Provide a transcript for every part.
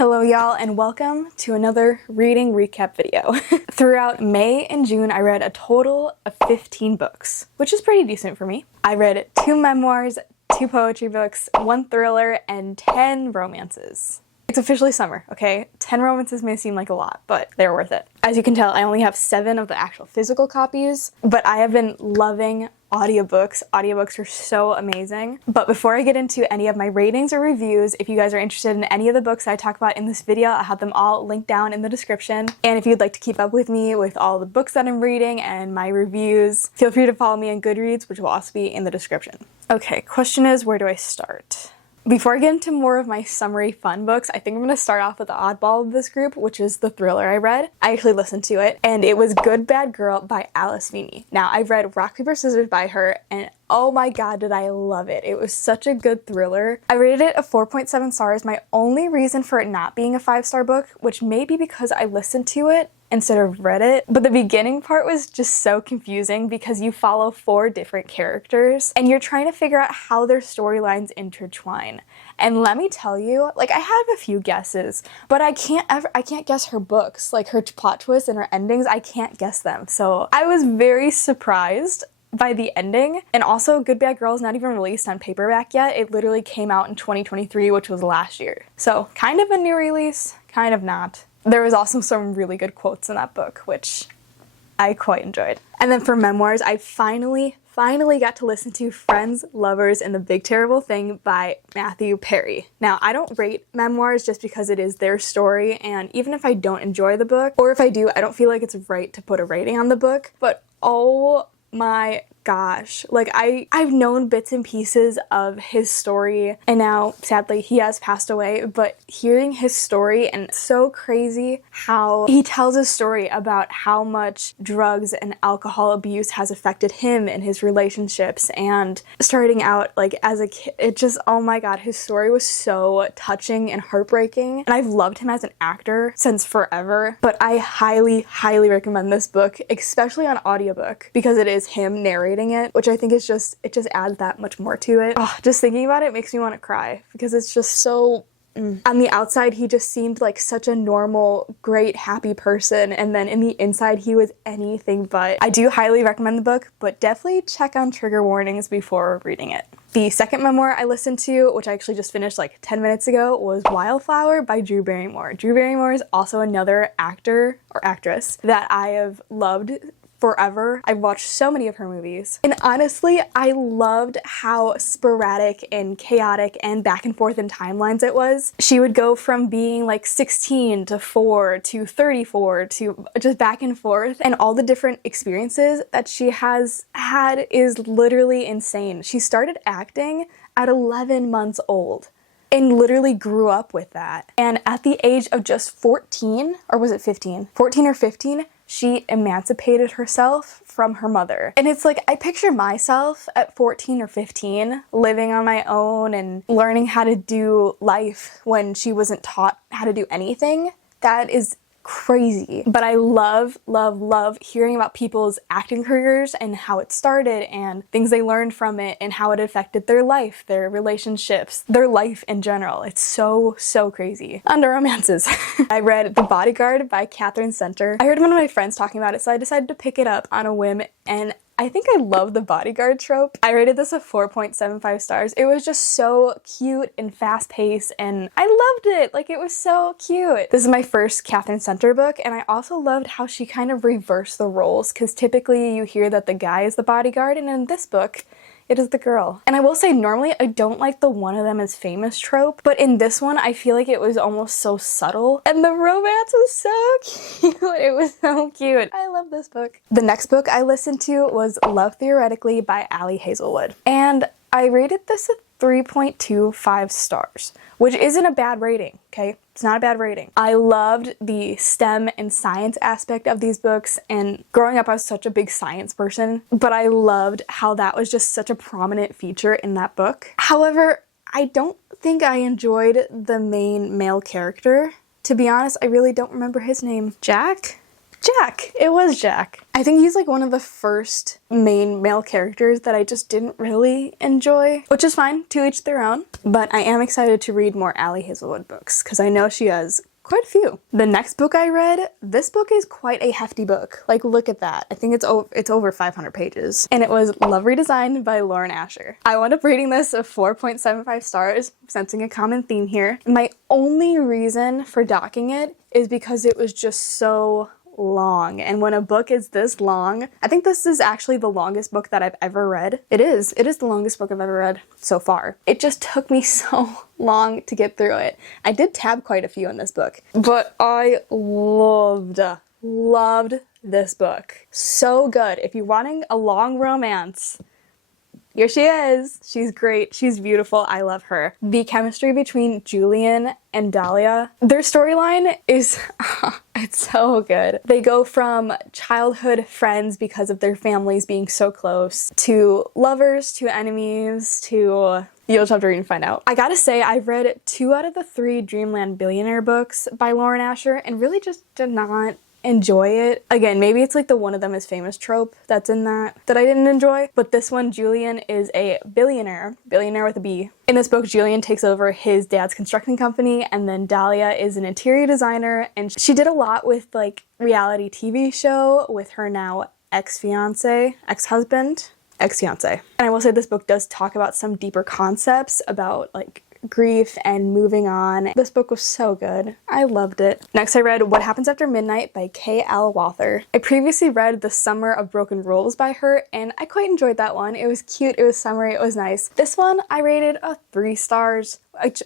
Hello y'all and welcome to another reading recap video. Throughout May and June I read a total of 15 books, which is pretty decent for me. I read 2 memoirs, 2 poetry books, 1 thriller, and 10 romances. It's officially summer, okay? 10 romances may seem like a lot, but they're worth it. As you can tell, I only have 7 of the actual physical copies, but I have been loving audiobooks. Audiobooks are so amazing. But before I get into any of my ratings or reviews, if you guys are interested in any of the books I talk about in this video, I'll have them all linked down in the description. And if you'd like to keep up with me with all the books that I'm reading and my reviews, feel free to follow me on Goodreads, which will also be in the description. Okay, question is, where do I start? Before I get into more of my summery fun books, I think I'm going to start off with the oddball of this group, which is the thriller I read. I actually listened to it, and it was Good Bad Girl by Alice Feeney. Now, I've read Rock, Paper, Scissors by her, and oh my god, did I love it. It was such a good thriller. I rated it a 4.7 stars. My only reason for it not being a 5-star book, which may be because I listened to it instead of read it, but the beginning part was just so confusing because you follow 4 different characters and you're trying to figure out how their storylines intertwine. And let me tell you, like, I have a few guesses, but I can't guess her books, like her plot twists and her endings. I can't guess them. So I was very surprised by the ending. And also, Good Bad Girl is not even released on paperback yet. It literally came out in 2023, which was last year. So kind of a new release, kind of not. There was also some really good quotes in that book, which I quite enjoyed. And then for memoirs, I finally got to listen to Friends, Lovers, and the Big Terrible Thing by Matthew Perry. Now, I don't rate memoirs just because it is their story, and even if I don't enjoy the book, or if I do, I don't feel like it's right to put a rating on the book, but oh my gosh, like I've known bits and pieces of his story, and now sadly he has passed away, but hearing his story, and it's so crazy how he tells a story about how much drugs and alcohol abuse has affected him and his relationships, and starting out like as a kid, it just, oh my god, his story was so touching and heartbreaking, and I've loved him as an actor since forever. But I highly recommend this book, especially on audiobook, because it is him narrating it, which I think is just, it just adds that much more to it. Oh, just thinking about it makes me want to cry because it's just so On the outside, he just seemed like such a normal, great, happy person, and then in the inside, he was anything but. I do highly recommend the book, but definitely check on trigger warnings before reading it. The second memoir I listened to, which I actually just finished like 10 minutes ago, was Wildflower by Drew Barrymore. Drew Barrymore is also another actor or actress that I have loved forever. I've watched so many of her movies, and honestly, I loved how sporadic and chaotic and back and forth in timelines it was. She would go from being like 16 to 4 to 34 to just back and forth, and all the different experiences that she has had is literally insane. She started acting at 11 months old and literally grew up with that. And at the age of just 14, or was it 15? 14 or 15, she emancipated herself from her mother. And it's like, I picture myself at 14 or 15 living on my own and learning how to do life when she wasn't taught how to do anything. That is crazy. But I love hearing about people's acting careers and how it started and things they learned from it and how it affected their life, their relationships, their life in general. It's so crazy. On to romances. I read The Bodyguard by Catherine Center. I heard one of my friends talking about it, so I decided to pick it up on a whim, and I think I love the bodyguard trope. I rated this a 4.75 stars. It was just so cute and fast-paced, and I loved it. Like, it was so cute. This is my first Catherine Center book, and I also loved how she kind of reversed the roles, because typically you hear that the guy is the bodyguard, and in this book, it is the girl. And I will say, normally I don't like the one of them is famous trope, but in this one I feel like it was almost so subtle, and the romance was so cute. It was so cute. I love this book. The next book I listened to was Love Theoretically by Ali Hazelwood, and I rated this a 3.25 stars, which isn't a bad rating, okay? It's not a bad rating. I loved the STEM and science aspect of these books, and growing up I was such a big science person, but I loved how that was just such a prominent feature in that book. However, I don't think I enjoyed the main male character. To be honest, I really don't remember his name. Jack? Jack! It was Jack. I think he's like one of the first main male characters that I just didn't really enjoy, which is fine, to each their own. But I am excited to read more Allie Hazelwood books because I know she has quite a few. The next book I read, this book is quite a hefty book. Like, look at that. I think it's over 500 pages. And it was Love Redesigned by Lauren Asher. I wound up rating this a 4.75 stars, sensing a common theme here. My only reason for docking it is because it was just so long, and when a book is this long, I think this is actually the longest book that I've ever read. It is the longest book I've ever read so far. It just took me so long to get through it. I did tab quite a few in this book, but I loved this book. So good. If you're wanting a long romance, here she is. She's great. She's beautiful. I love her. The chemistry between Julian and Dahlia, their storyline is, it's so good. They go from childhood friends because of their families being so close, to lovers, to enemies, to... You'll just have to read and find out. I gotta say, I've read 2 out of the 3 Dreamland Billionaire books by Lauren Asher and really just did not enjoy it. Again, maybe it's like the one of them is famous trope that's in that I didn't enjoy, but this one, Julian is a billionaire with a B. In this book, Julian takes over his dad's construction company, and then Dahlia is an interior designer, and she did a lot with like reality TV show with her now ex-fiance. And I will say this book does talk about some deeper concepts about like grief and moving on. This book was so good. I loved it. Next, I read What Happens After Midnight by K.L. Walther. I previously read The Summer of Broken Rules by her, and I quite enjoyed that one. It was cute, it was summery, it was nice. This one, I rated a 3 stars,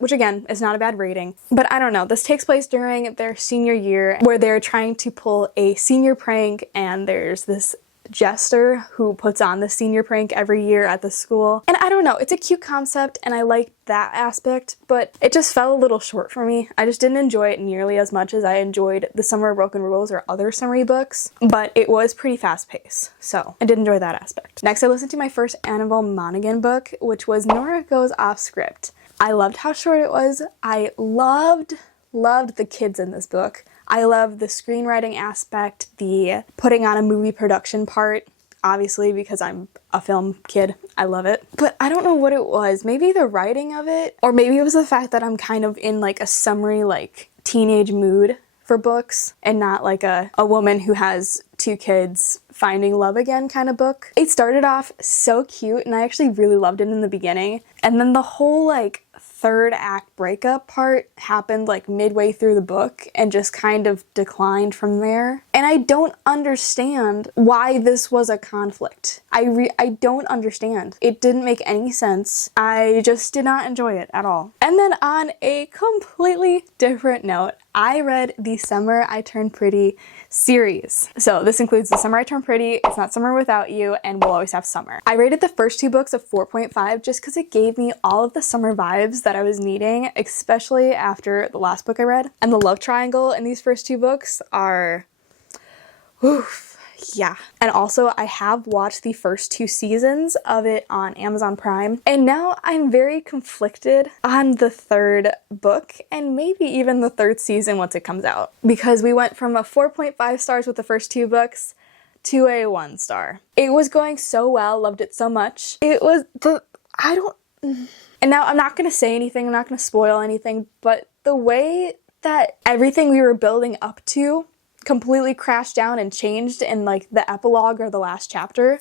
which again, is not a bad rating. But I don't know, this takes place during their senior year where they're trying to pull a senior prank, and there's this jester who puts on the senior prank every year at the school. And I don't know, it's a cute concept and I like that aspect, but it just fell a little short for me. I just didn't enjoy it nearly as much as I enjoyed The Summer of Broken Rules or other summery books, but it was pretty fast paced, so I did enjoy that aspect. Next, I listened to my first Annabelle Monaghan book, which was Norah Goes Off Script. I loved how short it was. I loved the kids in this book. I love the screenwriting aspect, the putting on a movie production part, obviously because I'm a film kid. I love it. But I don't know what it was. Maybe the writing of it, or maybe it was the fact that I'm kind of in like a summery, like teenage mood for books and not like a woman who has 2 kids finding love again kind of book. It started off so cute and I actually really loved it in the beginning. And then the whole like 3rd act breakup part happened like midway through the book and just kind of declined from there. And I don't understand why this was a conflict. I don't understand. It didn't make any sense. I just did not enjoy it at all. And then on a completely different note, I read The Summer I Turned Pretty series. So this includes The Summer I Turned Pretty, It's Not Summer Without You, and We'll Always Have Summer. I rated the first 2 books a 4.5 just because it gave me all of the summer vibes that I was needing, especially after the last book I read. And the love triangle in these first 2 books are... oof. Yeah. And also I have watched the first 2 seasons of it on Amazon Prime, and now I'm very conflicted on the 3rd book and maybe even the 3rd season once it comes out, because we went from a 4.5 stars with the first 2 books to a 1 star. It was going so well, loved it so much. It was and now I'm not gonna say anything, I'm not gonna spoil anything, but the way that everything we were building up to completely crashed down and changed in like the epilogue or the last chapter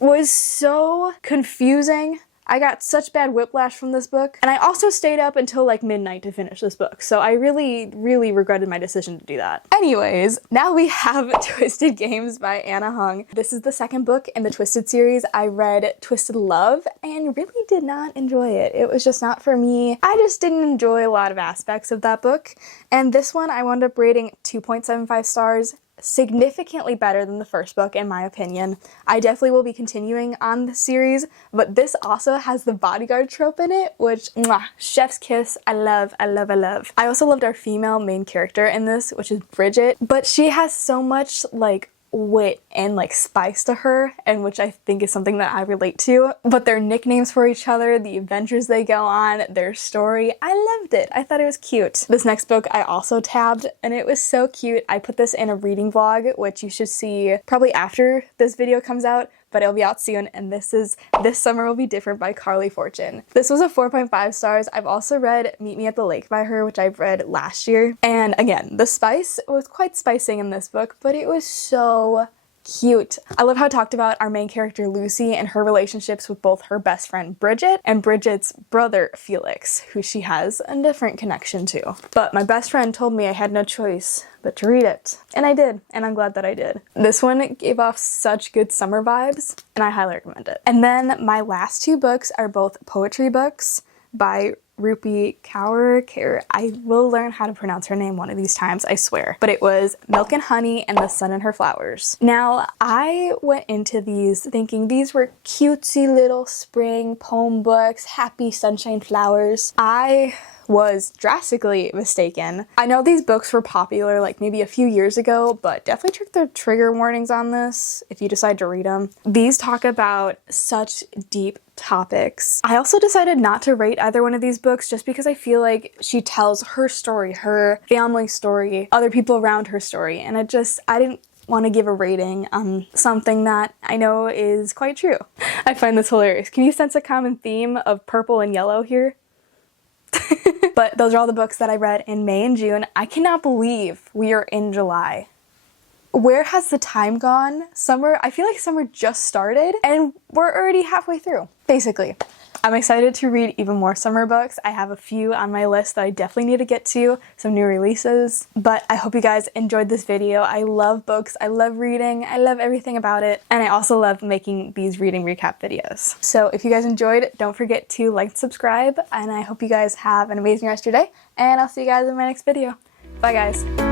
was so confusing. I got such bad whiplash from this book, and I also stayed up until like midnight to finish this book, so I really regretted my decision to do that. Anyways, now we have Twisted Games by Anna Hung. This is the 2nd book in the Twisted series. I read Twisted Love and really did not enjoy it. It was just not for me. I just didn't enjoy a lot of aspects of that book, and this one I wound up rating 2.75 stars. Significantly better than the first book in my opinion. I definitely will be continuing on the series, but this also has the bodyguard trope in it, which chef's kiss. I love. I also loved our female main character in this, which is Bridget, but she has so much like wit and like spice to her, and which I think is something that I relate to. But their nicknames for each other, the adventures they go on, their story, I loved it. I thought it was cute. This next book I also tabbed, and it was so cute. I put this in a reading vlog, which you should see probably after this video comes out, but it'll be out soon, and this is This Summer Will Be Different by Carly Fortune. This was a 4.5 stars. I've also read Meet Me at the Lake by her, which I've read last year. And again, the spice was quite spicing in this book, but it was so cute. I love how it talked about our main character Lucy and her relationships with both her best friend Bridget and Bridget's brother Felix, who she has a different connection to. But my best friend told me I had no choice but to read it. And I did, and I'm glad that I did. This one gave off such good summer vibes, and I highly recommend it. And then my last two books are both poetry books by Rupi Kaur. I will learn how to pronounce her name one of these times, I swear. But it was Milk and Honey and the Sun and Her Flowers. Now, I went into these thinking these were cutesy little spring poem books, happy sunshine flowers. I was drastically mistaken. I know these books were popular like maybe a few years ago, but definitely check the trigger warnings on this if you decide to read them. These talk about such deep topics. I also decided not to rate either one of these books just because I feel like she tells her story, her family story, other people around her story, and I didn't want to give a rating on something that I know is quite true. I find this hilarious. Can you sense a common theme of purple and yellow here? But those are all the books that I read in May and June. I cannot believe we are in July. Where has the time gone? I feel like summer just started and we're already halfway through, basically. I'm excited to read even more summer books. I have a few on my list that I definitely need to get to, some new releases. But I hope you guys enjoyed this video. I love books, I love reading, I love everything about it. And I also love making these reading recap videos. So if you guys enjoyed, don't forget to like and subscribe. And I hope you guys have an amazing rest of your day. And I'll see you guys in my next video. Bye guys.